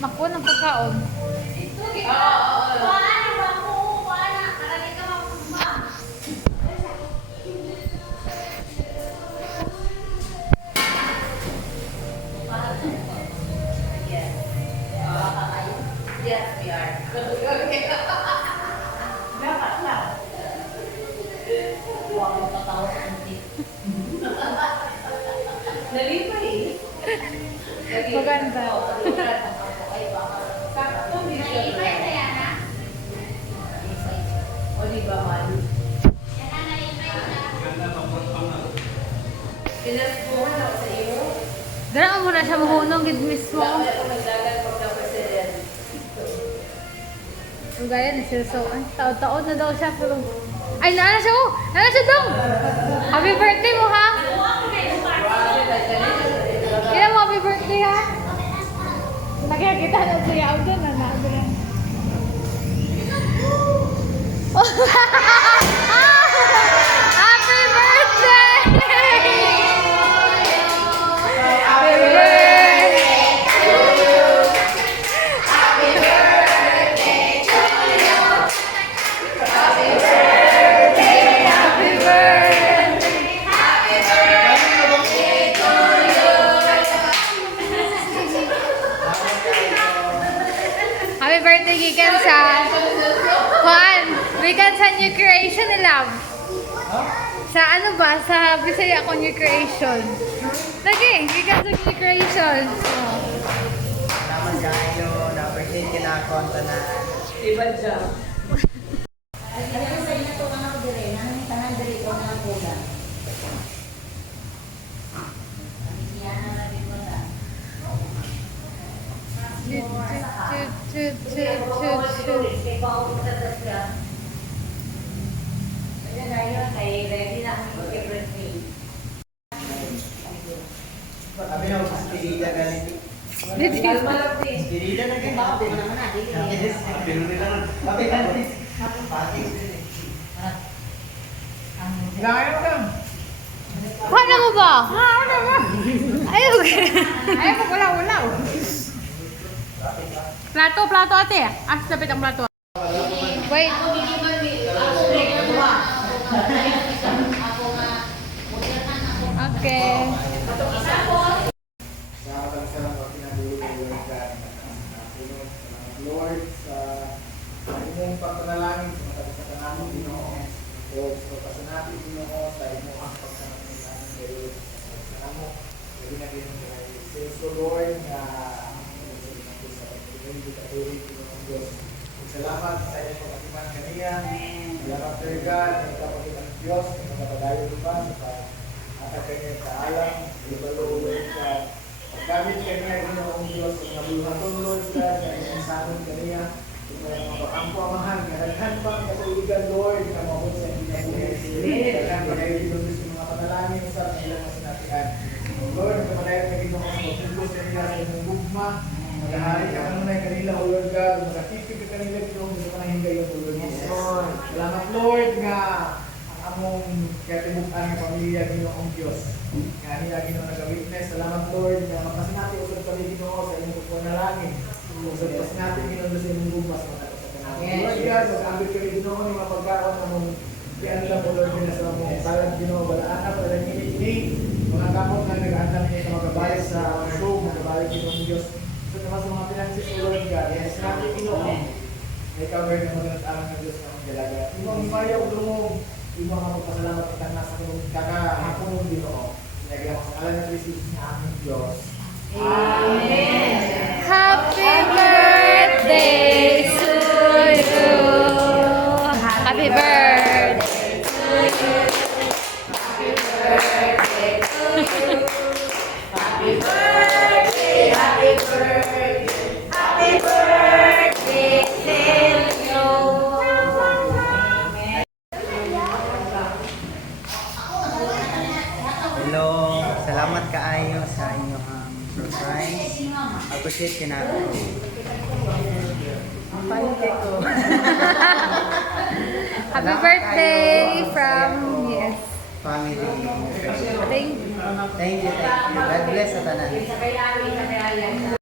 Mako ng pagkaon. Yes, we are. Dapat lang. Huwag mo patawa sa antik. Nalipay eh. Maganda. Naipay na yan ha? O di ba man? Yan na naipay na. Pinaspuhan ako sa iyo. Dara mo na siya mahunong gid mismo. Bakit ako nagdagan pag na-president? Ang gaya ni Sir So. Taon-taon na daw siya pero... Ay, naana siya oh! Naana siya dong! Happy birthday mo ha! Kaya mo happy birthday ha! Nakikita na siya ako dun. Nanado lang. Happy birthday! Happy birthday! Happy birthday, gikan sa Juan. Gikan sa new creation ni Love. Sa ano ba? Sa Bisaya ko new creation. Lagi, gikan sa new creation. Oh. Salamat kayo, na-appreciate ka na ako na Iba siya. Chut, chut, chut, chut, chut. Sabi na, spirida galing. Spirida na kayo. Kapit na. Langayon ka. Paano mo ba? Ayaw. Ayaw mo, wala. Plato ate. Dapat ang plato. Wait. Okay. Lord, sa inyong pagpanalangin, sa kanamong Ginoo, o sa pasanatin Ginoo, sa inyong pagpanalangin namin kayo, sa kanamo, gabi na ginong kay Jesus, Lord, na sa pagpapatuloy Ginoo Diyos. Salamat sa inyong pagkatiman kaniya, salamat Sir God, na ikapagitan ng Diyos, na magpapadayo pa sa atag kanyang kaalam, ibalo, sa paggamit kaniya Ginoong Diyos, sa mga buhaton, Lord God, na inyong sanod kaniya, mga pakampo amahan, kadaghan pa ang katuligan, Lord, na mabot sa inyong nabuhay. Kadaghan pa kayo Ginoong Diyos, mga panalangin sa ilang masinatian. Lord, kapadayon na Ginoong magpupulos kaniya sa inyong gugma, maghahari ka kanunay kanila, O Lord God, magkatipig ka kanila, Ginoong Diyos, manahingay yung tulog mo. Salamat, Lord, nga ang among katibukan ng pamilya, Ginoong Diyos. Nga nila Ginoo nag-witness. Salamat, Lord, na makasinati usap kami, Ginoo, sa inyong panalangin. Usap natin, Ginoo, sa inyong gumas, matapos sa kanang. Lord God, mag-ambit kami, Ginoo, ng mga pagkaon na mong kianla po, Lord, na sa mong salat, Ginoo, balaan na, para nini-ini, mga kapot na nag-aandam niya sa mga babae sa show, mga babae, Ginoong Diyos. So, naman sa mga pinansis, O Lord God, yes, natin, Ginoo, may cover na mag-atarang ng Diyos na mga dalaga. Imong imayaw, lumong, imong mga magpasalamat at nasa kong kakahapon, Ginoo. Pinagawa sa alam ng Jesus na aming Diyos. Amen. Happy birthday to you. Happy birthday to you. Happy birthday to you. Happy birthday, happy birthday, happy birthday to you. Hello, salamat kaayo sa inyong surprise. Appreciate ka na ako. Ang paite ko. Happy birthday from, yes. family. Thank you. Thank you. God bless sa tanan.